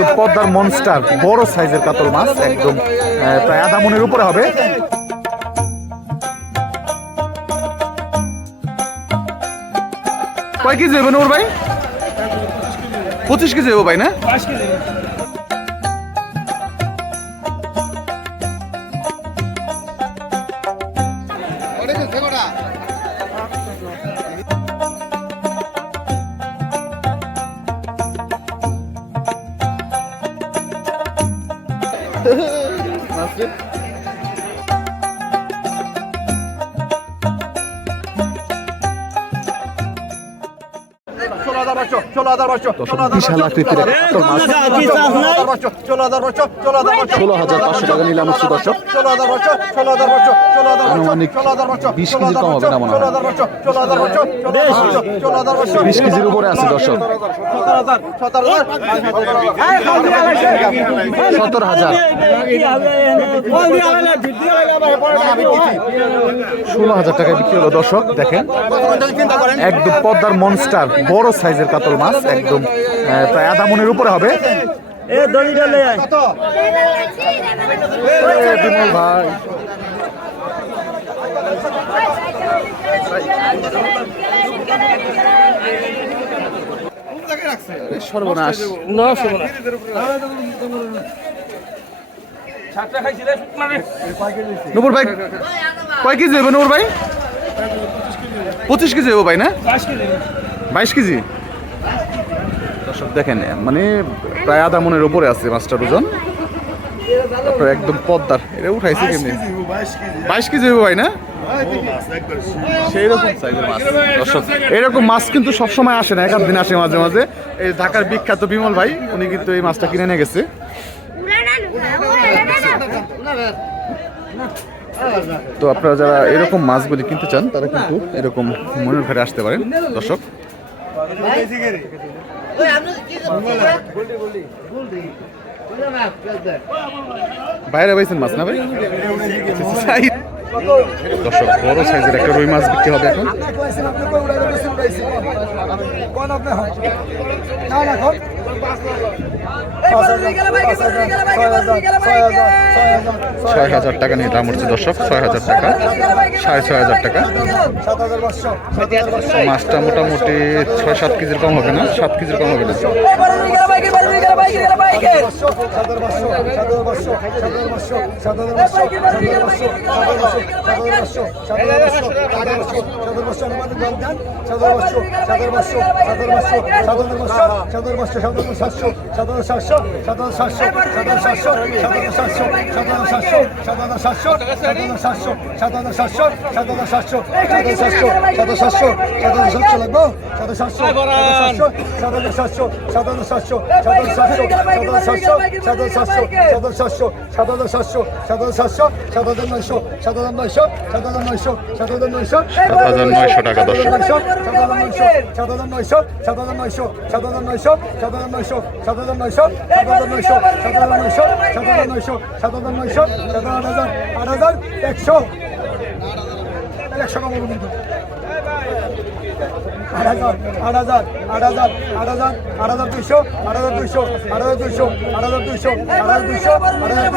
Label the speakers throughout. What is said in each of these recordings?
Speaker 1: একদম পদ্মার মনস্টার বড় সাইজের কাতল মাছ, একদম প্রায় আধা মনের উপরে হবে। কয় কেজি হবে নূর ভাই? পঁচিশ কেজি হবে ভাই, না? বিশাল আকৃতির একটা মাছ ষোলো হাজার পাঁচশো টাকা নিলাম হচ্ছে দর্শক বিশ কেজির উপরে আছে দর্শক। সত্তর হাজার ষোলো হাজার টাকায় বিক্রি হলো। দর্শক দেখেন একদম পদ্মার মনস্টার বড় সাইজের কাতল মাছ একদম প্রায় আধা মনের উপরে হবে। এ, বিমল ভাই। সর্বনাশ। নুপুর ভাই কয় কেজি হবে নুপুর ভাই? পঁচিশ কেজি হবে ভাই না? বাইশ কেজি? দর্শক দেখেন মানে প্রায় আধা মনের উপরে আছে মাছটার ওজন। তারপর একদম পদ্মার। এটা উঠাইছে কেমনি? বাইশ কেজি। হবে ভাই না? সেই রকম সাইজের মাছ দর্শক। এরকম মাছ কিন্তু সবসময় আসে না এক আধ দিন আসে মাঝে মাঝে। এই ঢাকার বিখ্যাত বিমল ভাই উনি কিন্তু এই মাছটা কিনে নিয়ে গেছে। তো আপনারা যারা এরকম মাছগুলি কিনতে চান তারা কিন্তু এরকম মনের ঘরে আসতে পারেন দর্শক। বাইরে পাইছেন মাছ না ভাই। দর্শক বড় সাইজের একটা রুই মাছ বিক্রি হবে এখন। ছয় হাজার টাকা নিয়ে দাম হচ্ছে দর্শক ছয় হাজার টাকা সাড়ে ছয় হাজার টাকা মাছটা মোটামুটি ছয় সাত কেজির কম হবে না সাত কেজির কম হবে না
Speaker 2: সাধারণ সাতশো সাধারণ সাতশো সাধারণ সাতশো
Speaker 3: সাধারণ সাতশো সাধারণ সাতশো সাধারণ সাতশো সাধারণ সাতশো সাধারণ সাতশো সাধারণ সাতশো সাধারণ সাতশো সাধারণ সাতশো সাধারণ সাতশো সাধারণ সাতশো লাগবো সাধারণ সাতশো
Speaker 4: সাধারণ সাতশো সাধারণ সাতশো সাধারণ সাতশো সাধারণ সাতশো
Speaker 5: সাধারণ সাতশো সাধারণ সাতশো সাধারণ সাতশো সাধারণ সাতশো সাধারণ নয়শো সাধারণ নয়শো সাধারণ নয়শো সাধারণ নয়শো
Speaker 1: সাধারণ নয়শো টাকা দশ সাধারণ
Speaker 5: নয়শো সাধারণ নয়শো সাধারণ নয়শো সাধারণ নয়শো সাধারণ নয়শো
Speaker 1: সাত হাজার নয়শো টাকা দর্শক
Speaker 6: একশো একশো কম কিন্তু আট হাজার আট হাজার আট হাজার আট হাজার আট হাজার দুইশো আট হাজার দুইশো আট হাজার দুইশো আট হাজার দুইশো আট হাজার দুইশো আট হাজার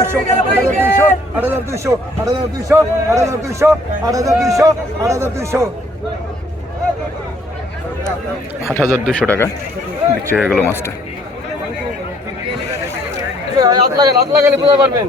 Speaker 6: দুইশো আট হাজার দুইশো আট হাজার দুইশো আট হাজার দুইশো আট হাজার দুইশো আট হাজার দুইশো আট হাজার দুইশো
Speaker 1: আট হাজার দুশো টাকা বিক্রি হয়ে গেল মাছটা।
Speaker 5: হাত লাগালে হাত লাগালে বুঝতে পারবেন।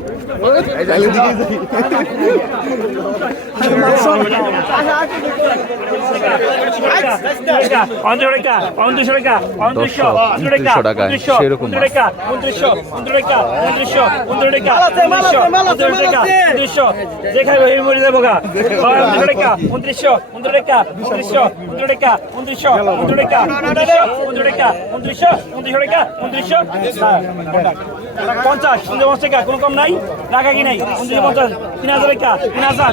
Speaker 5: পঞ্চাশ পঞ্চাশ টাকা কোনো কম নাই। টাকা কি নাই? উনত্রিশ পঞ্চাশ তিন হাজার রেখা তিন হাজার।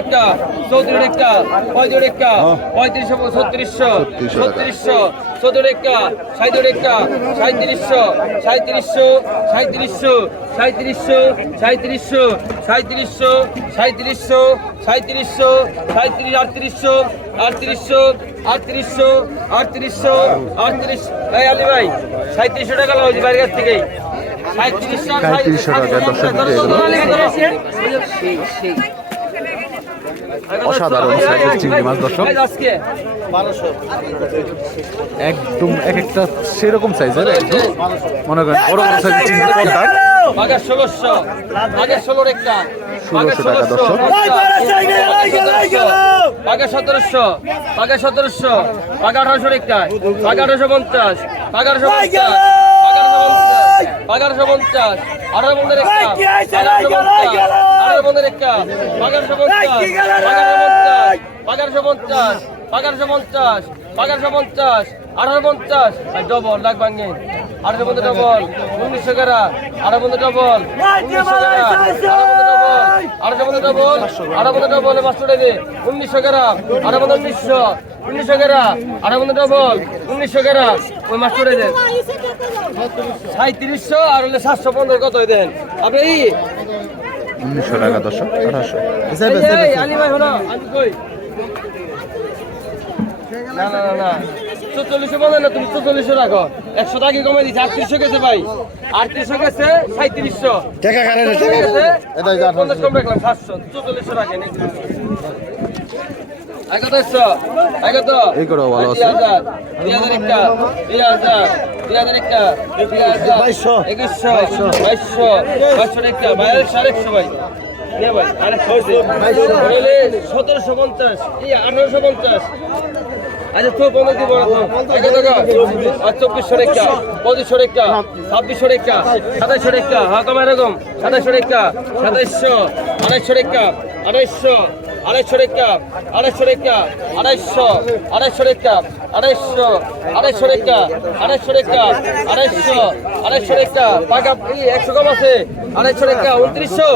Speaker 4: একটা একটা একটা পঁয়ত্রিশশো ছত্রিশশো ছত্রিশশো চৌত্রিশ একটা সাঁত্রিশ একটা সাঁত্রিশশো সাঁত্রিশশো সাঁত্রিশশো সাঁত্রিশশো সাঁত্রিশশো সাঁত্রিশশো সাঁত্রিশশো সাঁত্রিশশো সাঁত্রিশ আটত্রিশশো আটত্রিশশো আটত্রিশশো আটত্রিশশো আটত্রিশ। ভাই আলি ভাই সাঁত্রিশশো টাকা লাগছে বাড়ির কাছ থেকে। সাঁত্রিশশো
Speaker 1: সাঁত্রিশশো টাকা দর্শক অসাধারণ সাইজের চিংড়ি মাছ দর্শক। একদম এক একটা সেরকম সাইজের একদম। মনে করেন বড় বড় সাইজের চিংড়ি পদ্মার
Speaker 4: বাজার ষোলোশো বাজার ষোলোর একটা
Speaker 1: বাজার ষোলোশো
Speaker 4: বাজার সতেরোশো বাজার সতেরোশো বাজার আঠারোশোর একটা বাজার আঠারোশো পঞ্চাশ বাজার আঠারোশো পঞ্চাশ বাজারশো পঞ্চাশ আঠারো পনেরো একটা বাজারশো পঞ্চাশ আঠারো পনেরো একটা বাজারশো পঞ্চাশ বাজারশো পঞ্চাশ বাজারশো পঞ্চাশ আঠারোশো পঞ্চাশ আঠারো পঞ্চাশ ডবল লাখ ভাঙে আঠারো বন্ধে ডবল উনিশশো গেরা আঠারো বন্ধে ডবল উনিশশো গেরা আঠারো বন্ধে ডবল আঠারো বন্ধে ডবল পাঁচশো টাকা উনিশশো গেরা আঠারো বন্ধে উনিশশো উনিশশো গেরা আঠারো বন্ধে ডবল উনিশশো গেরা ওই মাস্টার দেন সাঁত্রিশশো আর হলে সাতশো পনেরো কত দেন আপনি এই
Speaker 1: উনিশশো টাকা
Speaker 4: এই, এই, আলী ভাই হলো আমি কই না না না না। চল্লিশশো বলে না তুমি চল্লিশশো রাখো। একশো টাকা কমে দিচ্ছে আটত্রিশশো গেছে ভাই। আটত্রিশশো গেছে সাঁত্রিশশো
Speaker 6: টাকা কারে
Speaker 4: পঞ্চাশ কম রাখলাম সাতশো। চল্লিশশো রাখেন সতেরোশো পঞ্চাশ আঠারোশো পঞ্চাশ। আচ্ছা তো পনেরো দিব চব্বিশশো রেখা, পঁচিশশো রেখা, ছাব্বিশশো রেখা, সাতাইশশো রেখা হ্যাঁ কম এরকম, সাতাইশশো রেখা, সাতাইশশো আড়াইশো রেখা আড়াইশো আড়াইশো রেখা আড়াইশো রেখা আড়াইশো আড়াইশো রেখা আড়াইশো আড়াইশো রেখা আড়াইশো রেখা আড়াইশো আড়াইশো রেখা এই একশো কম আছে আড়াইশো রেখা, উনত্রিশশো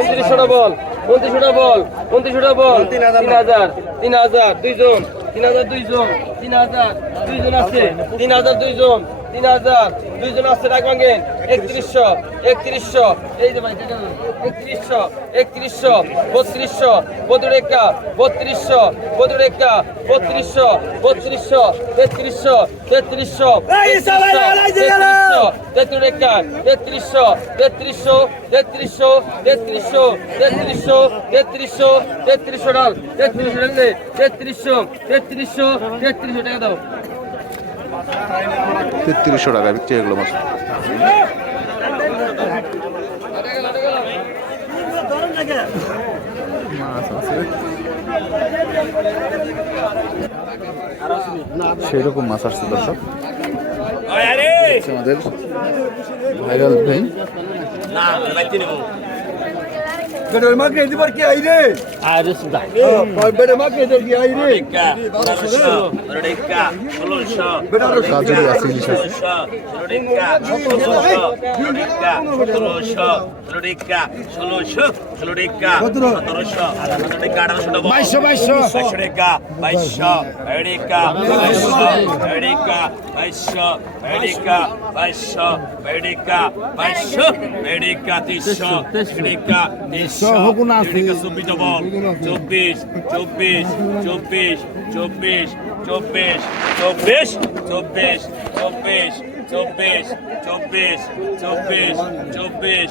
Speaker 4: উনত্রিশশোটা বল উনত্রিশশোটা বল উনত্রিশশোটা বল তিন হাজার তিন হাজার, দুইজন তিন হাজার দুইজন তিন হাজার দুইজন আছে তিন হাজার দুইজন। তিন হাজার দুইজন আছে ডাক ভাঙেন একত্রিশশো একত্রিশশো এই যে ভাই একত্রিশশো একত্রিশশো বত্রিশশো বদুরেকা বত্রিশশো বদুরেকা বত্রিশশো বত্রিশশো তেত্রিশশো তেত্রিশশো তেত্রিশশো তেত্রিশকা তেত্রিশশো তেত্রিশশো তেত্রিশশো তেত্রিশশো তেত্রিশশো তেত্রিশশো তেত্রিশশো ডাল তেত্রিশশো তেত্রিশশো তেত্রিশশো তেত্রিশশো টাকা দাও
Speaker 1: তেত্রিশশো টাকা বিক্রি এগুলো মাছ। সেরকম মাছ আসছে দর্শক। আমাদের ভাইরাল ভেন
Speaker 6: বেটার মাকে এদিবার কি আইরে আরে সুদা। বেটার মাকে এদিবার কি আইরে বেটার মা কে দিবার কি আই রে
Speaker 1: কাজুরি আছে ইলিশ আছে
Speaker 6: বাইশশো বাইশশো
Speaker 7: চব্বিশ চব্বিশ চব্বিশ চব্বিশ চব্বিশ চব্বিশ চব্বিশ চব্বিশ চব্বিশ চব্বিশ চব্বিশ চব্বিশ চব্বিশ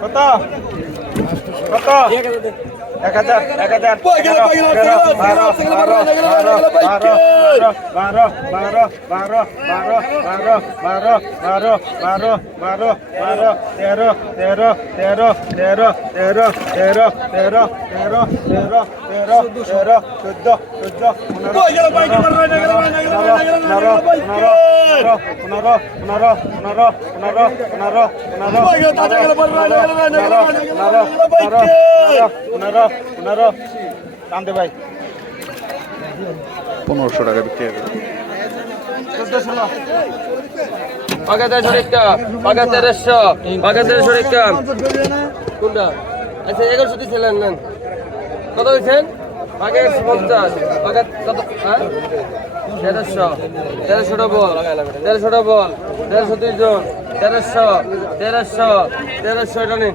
Speaker 6: কত? কত?
Speaker 5: এক হাজার এক হাজার
Speaker 6: গেল, গেল, গেল, গেল, গেল,
Speaker 5: বারো
Speaker 6: গেল, গেল,
Speaker 5: বারো
Speaker 6: গেল, গেল,
Speaker 5: বারো
Speaker 6: গেল,
Speaker 5: বারো বারো বারো বারো বারো বারো বারো বারো বারো বারো তেরো তেরো তেরো তেরো তেরো তেরো তেরো তেরো তেরো তেরো তেরো চোদ্দ চোদ্দ পনেরো
Speaker 6: কই গেল, কই গেল, কই গেল, কই গেল, কই গেল,
Speaker 5: পনেরো
Speaker 6: কই গেল,
Speaker 5: পনেরো পনেরো পনেরো পনেরো পনেরো পনেরো
Speaker 6: কই গেল, তাজা গেল, বড় গেল, গেল, গেল, গেল, গেল, গেল,
Speaker 5: পনেরো
Speaker 6: গেল,
Speaker 5: পনেরো পনেরো পনেরো টানতে ভাই।
Speaker 1: পনেরোশো টাকা বিক্রি
Speaker 4: তেরোশো তেরোশো তেরোশো কোনটা? আচ্ছা এগারোশো দিয়েছিলেন নেন। কত হয়েছেন একশো পঞ্চাশ। কত? হ্যাঁ? তেরোশো। তেরোশোটা বল তেরোশোটা বল তেরোশো দুই জন তেরোশো। তেরোশো। তেরোশো এটা নিন।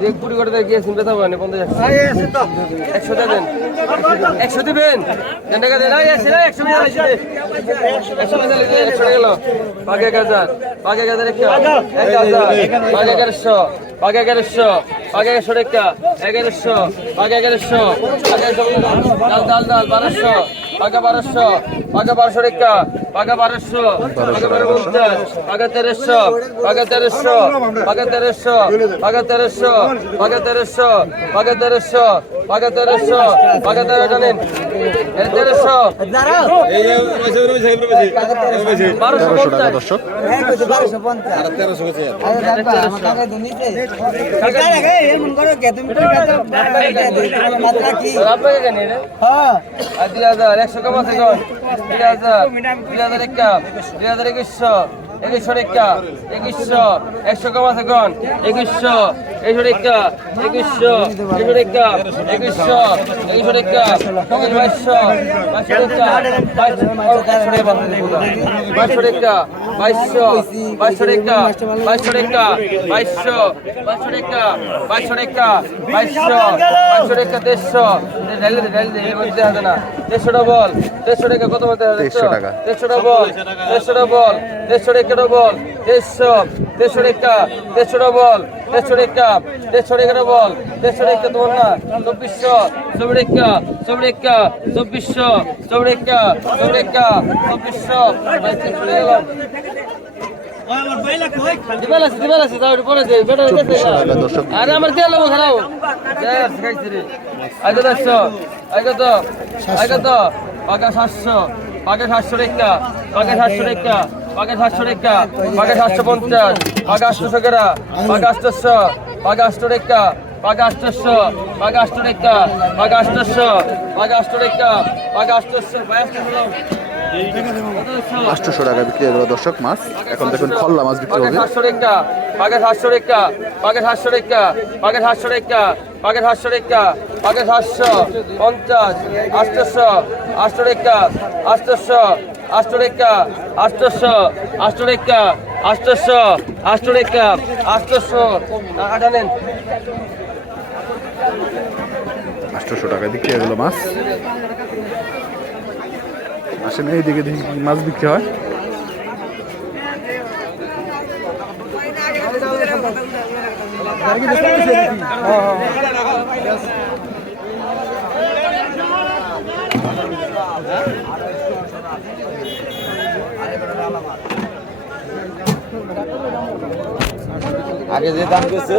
Speaker 4: যে গিয়ে সিমটা দেবো একশো দেবেন একশো দেবেন? দেন টাকা দেন। একশো একশো একশো একশো গেল পাঁচ এক এক হাজার একটা। এক হাজার। পাঁচ এগারোশো। পাঁচ এগারোশো। একটা এগারোশো পাঁচ এগারোশো। পাঁচ এগারোশো। ডাল ডাল ডাল বারোশো। পাকা বারোশো পাকা বারোশো টাকা পাকা বারোশো পাকা বারো পঞ্চাশ পাকা তেরোশো পাকা তেরোশো পাকা তেরোশো পাকা তেরোশো পাকা তেরোশো পাকা তেরোশো পাকা তেরোশো পাকা তেরো জানেন তেরোশো। বারোশো পঞ্চাশ।
Speaker 1: দর্শক।
Speaker 4: আপনাকে একশো কম আছে দুই হাজার দুই হাজার একাম দুই হাজার একুশশো। একশো একটা একুশশো একশো কম আছে গণ একুশশো একটা একুশশো একশো একটা একুশশো একশো একটা সঙ্গে বাইশশো বাইশশো একটা বাইশশো একটা বাইশশো বাইশশো একটা বাইশশো একটা বাইশশো বাইশশো একটা বাইশশো একটা বাইশশো বাইশশো একটা দেড়শো। দেখা না। দেড়শো ডবল দেড়শো টাকা কত মধ্যে
Speaker 1: দেড়শো। টাকা।
Speaker 4: দেড়শো ডবল দেড়শো ডবল দেড়শো টাকা এগারো বল তেইশশো তেষট্টি একটা তেষট্টি বল তেষট্টি একটা তেষট্টি এগারো বল তেষট্টি একটা তোমার না চব্বিশশো চব্বিশ একটা চব্বিশ একটা চব্বিশশো চব্বিশ একটা চব্বিশ একটা চব্বিশশো আরে আমার দিয়ে লোক খেলাও আগে তো আগে তো আগে তো পাকা সাতশো পাকা সাতশো রেখা পাকা সাতশো রেখা। পাকা সাতশো রেখা পাকা সাতশো পঞ্চাশ পাকা আটশোশো কেরা পাকা আটশোশো পাকা আটশো রেখা পাকা আটশোশো পাকা আটশো রেখা পাকা আটশোশো পাকা আটশো রেখা পাকা আটশোশো বাইশশো
Speaker 1: আটশোশো টাকা বিক্রি হয়ে দর্শক মাছ এখন দেখুন খল্লা মাছ বিক্রি হবে
Speaker 4: সাতশো রেখা পাকে সাতশো রেখা পাকে সাতশো রেখা পাকে সাতশো রেখা পাকে সাতশো রেখা পাকে সাতশো পঞ্চাশ আটশোশো আটশো রেখা আটশোশো আটশো রেখা আটশোশো আটশো রেখা আটশোশো আটশো আটশোশো টাকা নেন
Speaker 1: আটশোশো টাকা বিক্রি হয়ে মাছ আসেন এইদিকে দেখি মাছ বিক্রি হয়।
Speaker 6: আগে যে দাম করছে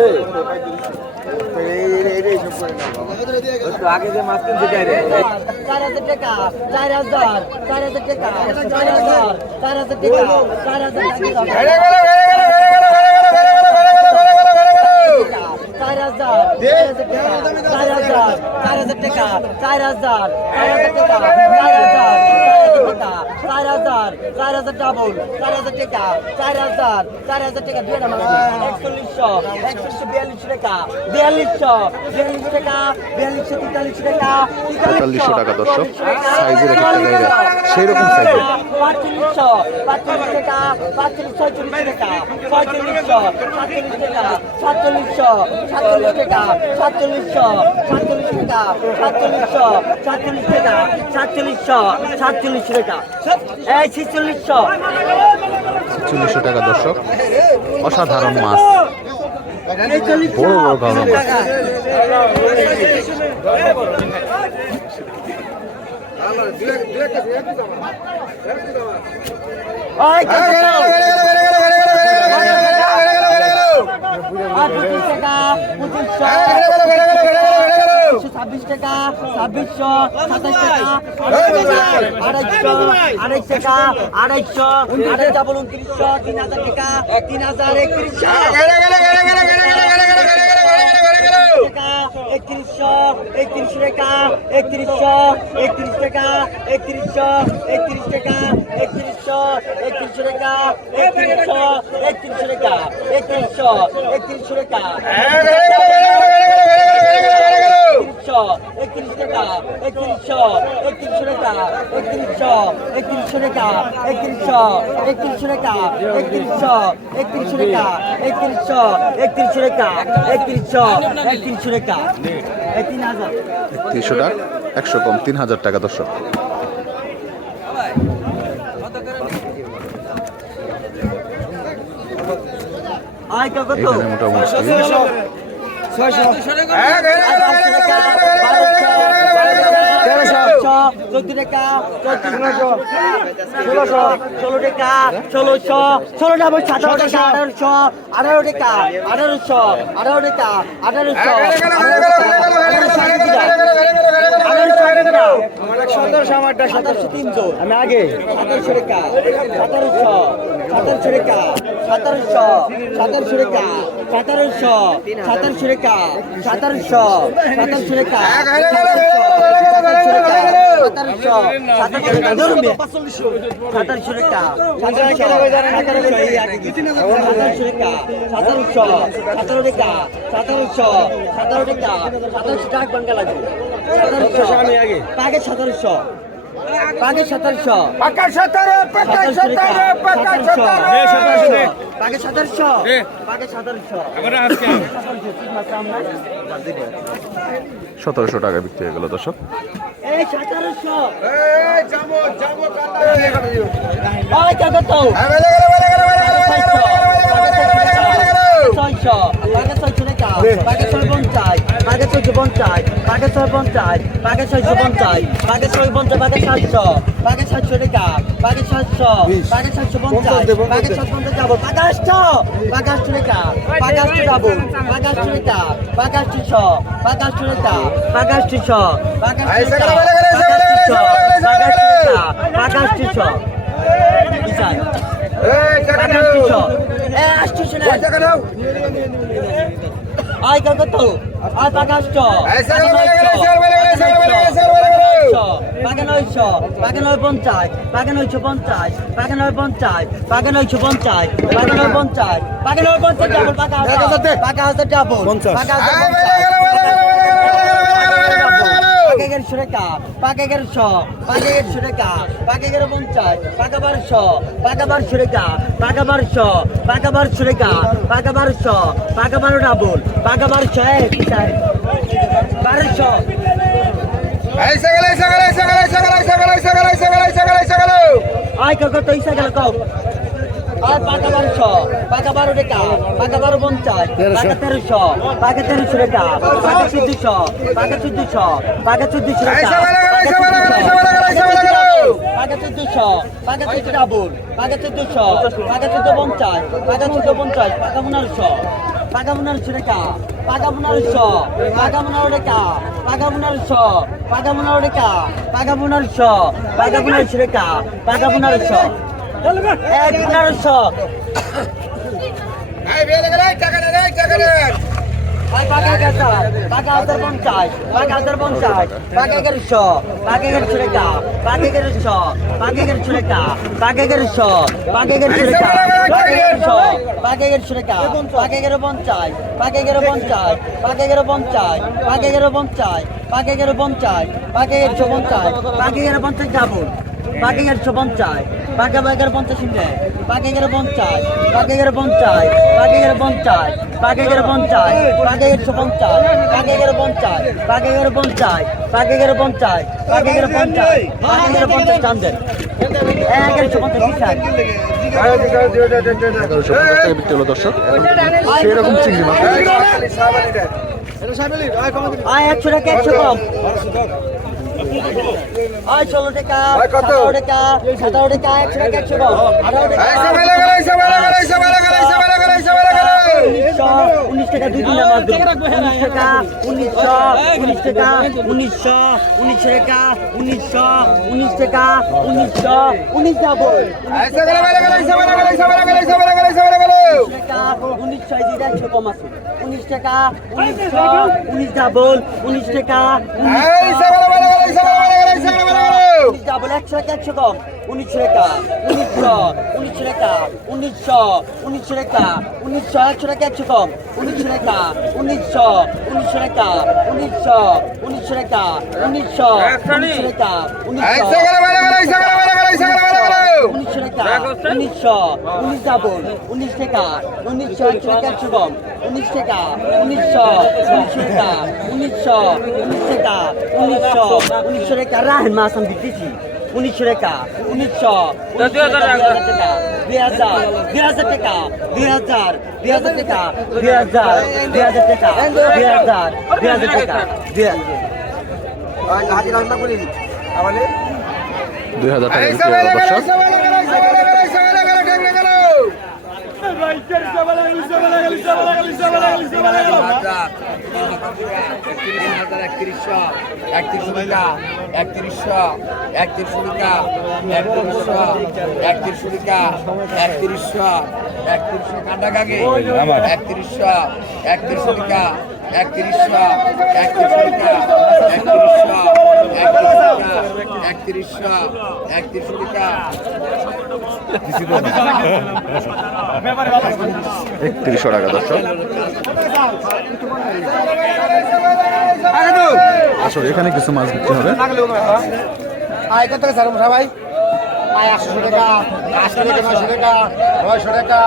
Speaker 6: আগে যে মাছ কিনছে
Speaker 2: চার হাজার টাকা চার হাজার চার হাজার টাকা চার হাজার চার হাজার টাকা চার হাজার টাকা চার হাজার চার হাজার চার হাজার টাকা চার হাজার চার হাজার টাকা চার হাজার চার হাজার চার হাজার ডাবল চার হাজার টাকা চার হাজার চার হাজার টাকা দুই হাজার বিয়াল্লিশশো টাকা বিয়াল্লিশশো বিয়াল্লিশ টাকা বিয়াল্লিশশো তেতাল্লিশ টাকা
Speaker 1: তেতাল্লিশশো টাকা দর্শক সাইজের এক একটা সেই রকম সাইজের
Speaker 2: পাঁচচল্লিশশো পাঁচচল্লিশ টাকা পাঁচচল্লিশ ছয়চল্লিশ টাকা ছয়চল্লিশশো সাতচল্লিশশো সাতচল্লিশ টাকা সাতচল্লিশশো সাতচল্লিশ টাকা সাতচল্লিশশো সাতচল্লিশ টাকা সাতচল্লিশশো সাতচল্লিশ টাকা। এই ছিচল্লিশশো।
Speaker 1: চল্লিশশো টাকা দর্শক অসাধারণ মাছ। বড় বড় কারণ
Speaker 2: পঁচিশ পঁচিশশো ছাব্বিশ টাকা ছাব্বিশশো সাতাশ টাকা আড়াইশো আড়াইশ টাকা আড়াইশো আড়াই ডাবল উনত্রিশশো তিন হাজার টাকা তিন হাজার একত্রিশশো একত্রিশশো একত্রিশ টাকা একত্রিশশো একত্রিশ টাকা একত্রিশশো একত্রিশ টাকা একত্রিশশো একত্রিশ টাকা একত্রিশশো একত্রিশ টাকা একত্রিশশো একত্রিশ টাকা একত্রিশশো একত্রিশ টাকা একত্রিশশো একত্রিশ টাকা একত্রিশশো একত্রিশ টাকা একত্রিশশো একত্রিশ টাকা একত্রিশশো একত্রিশ টাকা একত্রিশশো একত্রিশ টাকা একত্রিশশো একত্রিশ টাকা। তিন হাজার।
Speaker 1: তিনশো টাকা একশো কম তিন হাজার টাকা দর্শক।
Speaker 2: আয় কত
Speaker 1: এখানে মোটামুটি
Speaker 2: চোদ্দ টাকা ষোলোশো ষোলো টাকা ষোলোশো ষোলো টাকা সতেরো টাকা আঠারোশো আঠারো টাকা আঠারোশো আঠারো টাকা আঠারোশো সাতারোশো তিনশো আমি আগে সাতারোশো টাকা সাতারোশো সাতারোশো টাকা সতেরোশো সতেরোশো রেখা সতেরোশো সতেরোশো রেখা সতেরোশো সতেরোশো রেখা সতেরোশো রেখা সতেরোশো রেখা সতেরোশো সতেরো রেখা সতেরোশো টাকা বাঙ্গাল আছে সতেরোশো আগে। সতেরোশো। পাকে সতেরোশো। পাকা সতেরো পাকা সতেরো পাকা সতেরো। পাকে সতেরোশো পাকে সতেরোশো।
Speaker 1: সতেরোশো। টাকা বিক্রি হয়ে গেল দর্শক।
Speaker 2: ছয়শো। বাগেশ্বর পঞ্চায়েত বাগেশ্বর জীবন চাই বাগেশ্বর পঞ্চায়েত বাগেশ্বর জীবন চাই বাগেশ্বর পঞ্চায়েত বাগে সাতশো বাগে সাতশো টাকা। বাগে সাতশো বাগে সাতশো পঞ্চায়েত বাগে সাতশো পঞ্চায়েত যাব বাগাশশো বাগাশশো টাকা বাগাশশো যাব বাগাশশো টাকা বাগাশশো ছ বাগাশশো টাকা বাগাশশো ছ বাগাশশো টাকা বাগাশশো টাকা বাগাশশো ছ আয় কত তো আয় পাকাশো পাকে নয়শো পাকে নয় পঞ্চাশ পাকে নয়শো পঞ্চাশ পাকে নয় পঞ্চাশ পাকে নয়শো পঞ্চাশ পাকে নয় পঞ্চাশ পাকে নয় পঞ্চাশ ডাবল পাকা পাকা হাজার ডাবল পাকা হাজার এগারোশো টাকা পাকে এগারোশো পাকে এগারোশো টাকা পাকে এগারো পঞ্চাশ পাকা বারোশো পাকা বারোশো টাকা পাকা বারোশো পাকা বারোশো টাকা পাকা বারোশো পাকা বারো ডাবল পাকা বারোশো এক বারোশো। আয় কত তো ইসা গেল কও আর পাকা বারোশো পাকা বারো টাকা পাকা বারো পঞ্চাশ পাকা তেরোশো পাকা তেরোশো টাকা পাকা চোদ্দশো পাকা চোদ্দশো পাকা চোদ্দশো টাকা পাকা চোদ্দশো পাকা চোদ্দ ডাবল পাকা চোদ্দশো পাকা চোদ্দ পঞ্চাশ পাকা চোদ্দ পঞ্চাশ পাকা পনেরোশো পাকা পনেরোশো টাকা পাকা পনেরোশো পাকা পনেরো টাকা পাকা পনেরোশো পাকা পনেরো টাকা পাকা পনেরোশো পাকা পনেরোশো টাকা পাকা পনেরোশো। এক পনেরোশো পাকা হাজার পঞ্চাশ। পাকা হাজার পঞ্চাশ। পাকা এগারোশো। পাকা এগারোশো টাকা। পাকা এগারোশো। পাকা এগারোশো টাকা। পাকা এগারোশো। পাকা এগারোশো টাকা। পাকা এগারোশো। পাকা এগারোশো টাকা। পাকা এগারো পঞ্চাশ। পাকা এগারো পঞ্চাশ। পাকা এগারো পঞ্চাশ। পাকা এগারো পঞ্চাশ। পাকা এগারো পঞ্চাশ। পাকা এগারোশো পঞ্চাশ। পাকা এগারো পঞ্চাশ ডাবল। পাকে একশো পঞ্চাশ পাকে এগারো পঞ্চাশ মিনিট পাকে এগারো পঞ্চাশ পাকে এগারো পঞ্চাশ পাকে এগারো পঞ্চাশ পাকে এগারো পঞ্চাশ পাকে একশো পঞ্চাশ পাকে এগারো পঞ্চাশ পাকে এগারো পঞ্চাশ পাকে এগারো পঞ্চাশ পাকে এগারো পঞ্চাশ পাকে এগারো পঞ্চাশ চান্দের এগারোশো পঞ্চাশ
Speaker 1: এগারোশো পঞ্চাশ বিক্রি হলো দর্শক সেরকম চিংড়ি মাছ
Speaker 2: আয় একশো টাকা একশো কম আয় ষোলো টাকা সতেরো টাকা সতেরো টাকা একশো টাকা একশো আঠারো টাকা উনিশশো উনিশ টাকা দুই উনিশ টাকা উনিশশো উনিশ টাকা উনিশশো উনিশ টাকা উনিশশো উনিশ টাকা উনিশশো উনিশ টাকা উনিশশো এই দিকে একশো কম আছে উনিশ টাকা উনিশশো উনিশ ডাবল উনিশ টাকা উনিশশো উনিশ ডাবল একশো টাকা একশো কম উনিশশো টাকা উনিশশো উনিশশো টাকা উনিশশো উনিশশো টাকা উনিশশো একশো টাকা একশো কম উনিশশো টাকা উনিশশো উনিশশো টাকা উনিশশো উনিশশো টাকা উনিশশো উনিশশো টাকা উনিশশো উনিশশো টাকা উনিশশো উনিশ ডাবল উনিশ টাকা উনিশশো একশো টাকা একশো কম উনিশ টাকা উনিশশো উনিশশো টাকা উনিশশো উনিশ টাকা উনিশশো উনিশশো টাকা রাহেন মাছ আমি দিতেছি। উনিশশো টাকা উনিশশো দুই হাজার টাকা দুই হাজার দুই হাজার টাকা দুই হাজার দুই হাজার টাকা দুই হাজার দুই হাজার টাকা দুই হাজার দুই হাজার টাকা দুই
Speaker 1: দুই হাজার টাকা বিক্রি হলো দর্শক
Speaker 3: একত্রিশশো একত্রিশ টাকা একত্রিশশো একত্রিশশো টাকা একত্রিশশো একত্রিশশো টাকা একত্রিশশো একত্রিশশো কাটা একত্রিশশো একত্রিশশো টাকা একত্রিশশো একত্রিশশো টাকা একত্রিশশো একত্রিশশো একত্রিশশো টাকা
Speaker 1: একত্রিশশো টাকা দর্শক আসলে এখানে কিছু মাছ বিক্রি হবে।
Speaker 6: আয় কত স্যার সবাই? আয় আটশো টাকা আটশো টাকা নয়শো টাকা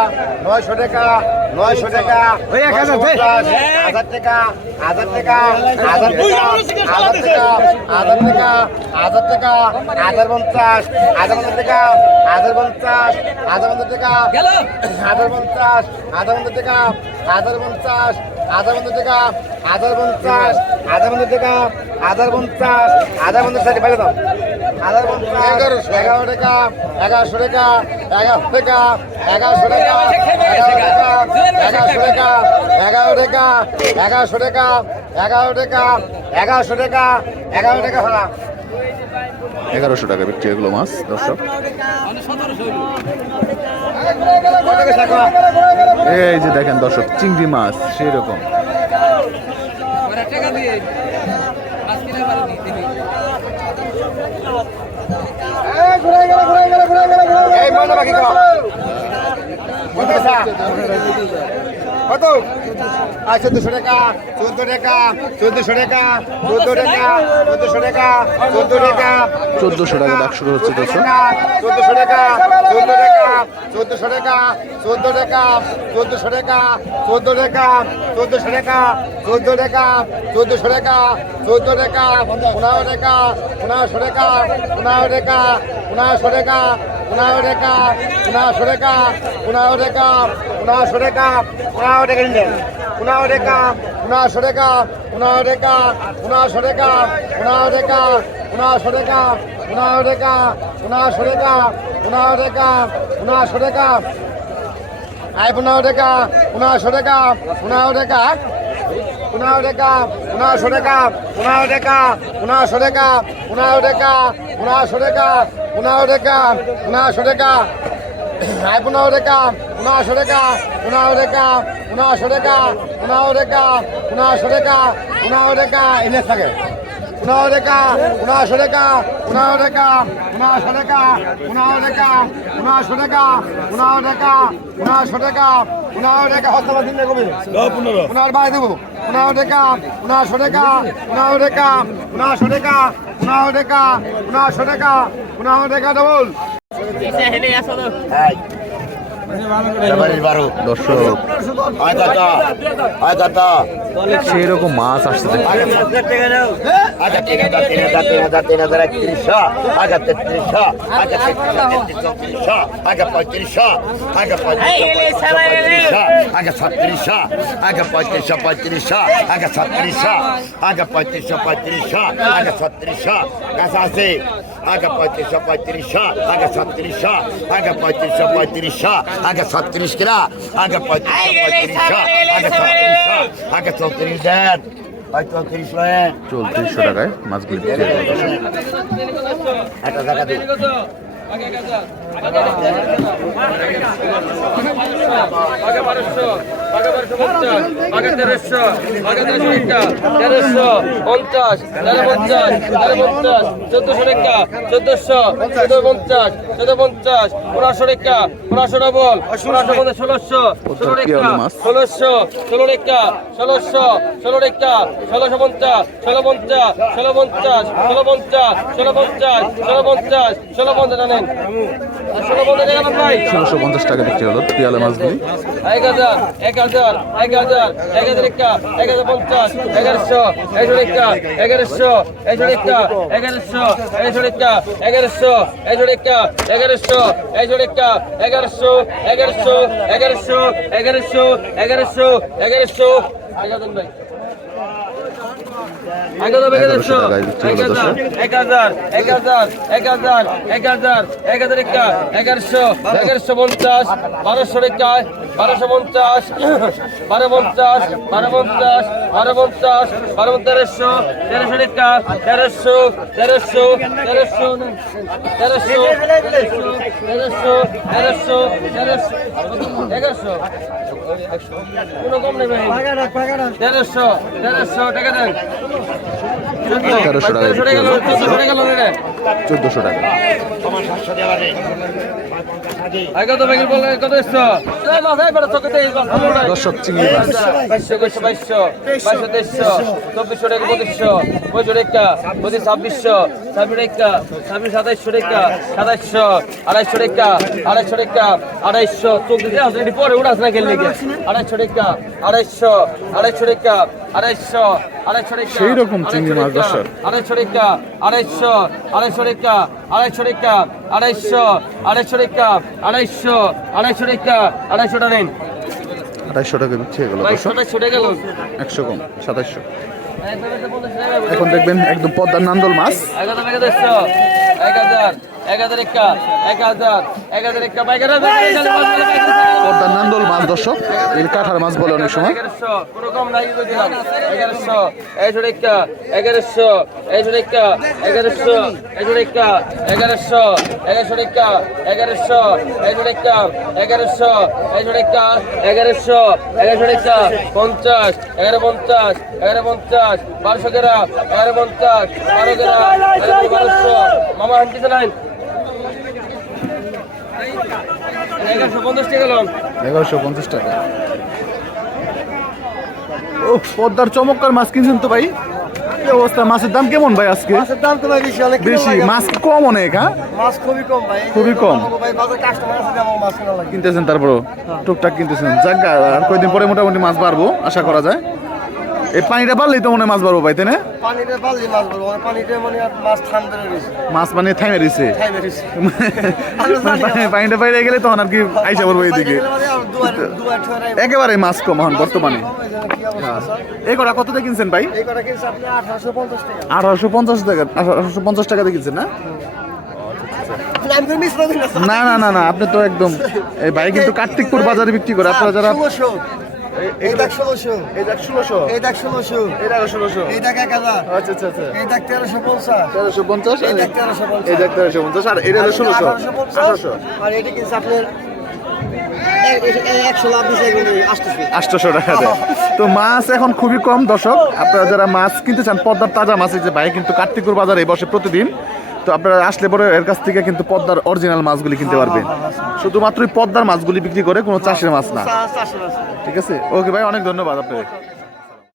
Speaker 6: নয়শো টাকা নয়শো টাকা নয়শো টাকা হাজার টাকা হাজার টাকা হাজার টাকা হাজার টাকা হাজার টাকা হাজার টাকা হাজার পঞ্চাশ হাজার পঞ্চাশ টাকা হাজার পঞ্চাশ হাজার পঞ্চাশ টাকা হাজার পঞ্চাশ হাজার পঞ্চাশ টাকা হাজার পঞ্চাশ হাজার পঞ্চাশ টাকা হাজার পঞ্চাশ হাজার পঞ্চাশ টাকা হাজার পঞ্চাশ হাজার পঞ্চাশ টাকা বাইরে দাও এগারোশো এগারো টাকা এগারোশো টাকা এগারো টাকা এগারোশো টাকা এগারো টাকা এগারোশো টাকা এগারোশো টাকা এগারো টাকা এগারোশো টাকা এগারো টাকা
Speaker 1: এগারোশো টাকা বিক্রি এগুলো মাছ দর্শক। এই যে দেখেন দর্শক চিংড়ি মাছ সেই রকম
Speaker 6: এই মজা বাকি কর কত আর চোদ্দশো টাকা চোদ্দ টাকা চোদ্দশো টাকা চোদ্দ টাকা চোদ্দশো টাকা চোদ্দ টাকা
Speaker 1: চোদ্দশো টাকা ডাক শুরু হচ্ছে
Speaker 6: চোদ্দশো টাকা চোদ্দ টাকা চোদ্দশো টাকা চোদ্দ টাকা চোদ্দশো টাকা চোদ্দ টাকা চোদ্দশো টাকা চোদ্দ টাকা চোদ্দশো টাকা চোদ্দ টাকা পনেরো টাকা পনেরোশো টাকা পনেরো টাকা পনেরোশো টাকা পনেরো টাকা পনেরোশো টাকা পনেরো টাকা পনেরোশো টাকা পনেরো টাকা নিলেন পনেরো টাকা পনেরোশো টাকা পনেরো টাকা পনেরোশো টাকা পনেরো টাকা পনেরোশো টাকা পনেরো টাকা পনেরোশো টাকা পনেরো টাকা পনেরোশো টাকা আয় পনেরো টাকা পনেরোশো টাকা পনেরো টাকা পনেরো টাকা পনেরোশো টাকা পনেরো টাকা পনেরোশো টাকা পনেরো টাকা পনেরোশো টাকা পনেরো টাকা পনেরোশো টাকা আয় পনেরো টাকা পনেরোশো টাকা পনেরো টাকা পনেরোশো টাকা পনেরো টাকা পনেরোশো টাকা পনেরো টাকা এনে থাকে পনেরো টাকা পনেরোশো টাকা পনেরো টাকা পনেরোশো টাকা পনেরো টাকা পনেরোশো টাকা পনেরো টাকা পনেরোশো টাকা পনেরো টাকা হস্তমা দিন কবে পনেরো বাড়ি দেবো পনেরো টাকা পনেরোশো টাকা পনেরো টাকা পনেরোশো টাকা পনেরো টাকা পনেরোশো টাকা পনেরো টাকা ডবল
Speaker 1: দর্শক
Speaker 8: বারো দর্শক আয় কাকা আয় কাকা সেই রকম মাছ আসছে আছে আগা পঁয়ত্রিশ পঁয়ত্রিশ আগা ছত্রিশ আগা পঁয়ত্রিশ পঁয়ত্রিশ আগে ছত্রিশ কিলা আগে পঁয়ত্রিশ আগে ছত্রিশ আগে চৌত্রিশ দেন
Speaker 1: চৌত্রিশশো
Speaker 8: টাকা
Speaker 4: দিই পঞ্চাশ পঞ্চাশ চোদ্দশো চোদ্দ পঞ্চাশ চোদ্দ পঞ্চাশ পনেরোশো রেখা পনেরোশো ডবল পনেরোশো পঞ্চাশ ষোলোশো ষোলো
Speaker 1: হলো
Speaker 4: ষোলোশো ষোলো টাকা ষোলোশো ষোলো টাকা ষোলোশো পঞ্চাশ ষোলো পঞ্চাশ ষোলো পঞ্চাশ ষোলো পঞ্চাশ ষোলো পঞ্চাশ ষোলো পঞ্চাশ ষোলো পঞ্চাশ জানেন
Speaker 1: ষোলোশো পঞ্চাশ টাকা বিক্রি হলো পিয়ালা মাছগুলি
Speaker 4: এক হাজার এক হাজার এক হাজার এক হাজার একা এক হাজার পঞ্চাশ এগারোশো একশো একা এগারোশো একশো একা এগারোশো একশো একা এগারোশো একশো একা এগারোশো একশো একা এগারোশো এগারোশো এগারোশো এগারোশো এগারোশো এগারোশো। এগারো ভাই। এগারোশো টাকায় বিক্রি হলো দর্শক। এক হাজার এক হাজার এক হাজার এক হাজার এক হাজার একা এগারোশো এগারোশো পঞ্চাশ বারোশো একায় বারোশো পঞ্চাশ বারো পঞ্চাশ বারো পঞ্চাশ বারো পঞ্চাশ বারো তেরোশো তেরোশো একা তেরোশো তেরোশো তেরোশো তেরোশো তেরোশো তেরোশো তেরোশো এগারোশো। কোনো কম নেই তেরোশো তেরোশো টাকা দেন।
Speaker 1: তেরোশো টাকা
Speaker 4: চোদ্দশো টাকা।
Speaker 1: দর্শক চিংড়ি
Speaker 4: চব্বিশশো টাকা পঁচিশশো পঁয়ষট্টি টাকা পঁচিশ ছাব্বিশশো ছাব্বিশ টাকা ছাব্বিশ সাতাইশশো টাকা সাতাইশশো আড়াইশো টাকা আড়াইশো টাকা আড়াইশো চব্বিশ পরে উঠাস না খেললে আড়াইশো টাকা আড়াইশো আড়াইশো টাকা আড়াইশো আড়াইশো
Speaker 1: সেই রকম চিংড়ি মাছ দর্শক।
Speaker 4: আড়াইশো টাকা আড়াইশো আড়াইশো টাকা আড়াইশো টাকা আড়াইশো আড়াইশো টাকা আড়াইশো আড়াইশো টাকা আড়াইশো টাকা নেন।
Speaker 1: আড়াইশো টাকা বিক্রি গেল একশো কম সাতাইশশো। এখন দেখবেন একদম পদ্মার নান্দল মাছ।
Speaker 4: এক হাজার এক হাজার এক হাজার একা হাজার এক হাজার।
Speaker 1: পদ্মার নান্দল মাছ দর্শক এর কাঠার মাছ বলে অনেক সময়।
Speaker 4: পঞ্চাশ এগারো পঞ্চাশ এগারো পঞ্চাশ বারোশো গ্রাম এগারো পঞ্চাশ বারো গ্রাম বারোশো। মামা হান্টি এগারোশো পঞ্চাশ টাকা
Speaker 1: ও পদ্মার চমৎকার মাছ কিনছেন তো ভাই। কি অবস্থা? মাছের দাম কেমন ভাই আজকে?
Speaker 6: মাছের দাম তো ভাই বেশি অনেক
Speaker 1: বেশি। মাছ কম অনেক হ্যাঁ?
Speaker 6: মাছ খুবই কম ভাই।
Speaker 1: খুবই কম।
Speaker 6: ভাই বাজার কাস্টমার আছে যেমন মাছ
Speaker 1: কিনতেছেন তারপরও? টুকটাক কিনতেছেন। যাক আর কয়েকদিন পরে মোটামুটি মাছ বাড়বো আশা করা যায়। এই পানিটা বাড়লেই তো মনে মাছ বাড়বো ভাই তাই না?
Speaker 6: পানিতে বালি মাছ বলব মানে পানিতে মানে মাছ রয়েছে।
Speaker 1: মাছ মানে থাইমে দিছে পানিটা বাইরে গেলে তখন আর কি আইসা পড়ব এইদিকে একেবারে মাছ কম এখন বর্তমানে। এই কটা কত দিয়ে কিনছেন ভাই?
Speaker 6: আঠারোশো পঞ্চাশ টাকা।
Speaker 1: আঠারোশো পঞ্চাশ টাকা দিয়ে কিনছেন না? না না না না আপনি তো একদম এই ভাই কিন্তু কার্তিকপুর বাজারে বিক্রি করে। আপনারা যারা
Speaker 6: এই দেখ ষোলোশো।
Speaker 1: এই দেখ ষোলোশো।
Speaker 6: এই দেখ ষোলোশো।
Speaker 1: এই দেখ ষোলোশো।
Speaker 6: এই দেখ এক হাজার।
Speaker 1: আচ্ছা আচ্ছা আচ্ছা।
Speaker 6: এই দেখ তেরোশো পঞ্চাশ।
Speaker 1: তেরোশো পঞ্চাশ
Speaker 6: এই দেখ তেরোশো পঞ্চাশ।
Speaker 1: এই দেখ তেরোশো পঞ্চাশ আর এটা হলো ষোলোশো। আঠারোশো
Speaker 6: আর এটি কিনছে আপনার
Speaker 2: একশো লাভ দিছে আসতেছি
Speaker 1: আটশোশো টাকা দেয় তো মাছ এখন খুবই কম দর্শক। আপনারা যারা মাছ কিনতে চান পদ্মার তাজা মাছ এই যে ভাই কিন্তু কার্তিকুর বাজারে বসে প্রতিদিন। তো আপনারা আসলে পরে এর কাছ থেকে কিন্তু পদ্মার অরিজিনাল মাছগুলি কিনতে পারবেন। শুধুমাত্রই পদ্মার মাছগুলি বিক্রি করে কোনো চাষের মাছ না। ঠিক আছে? ওকে ভাই অনেক ধন্যবাদ আপনাকে।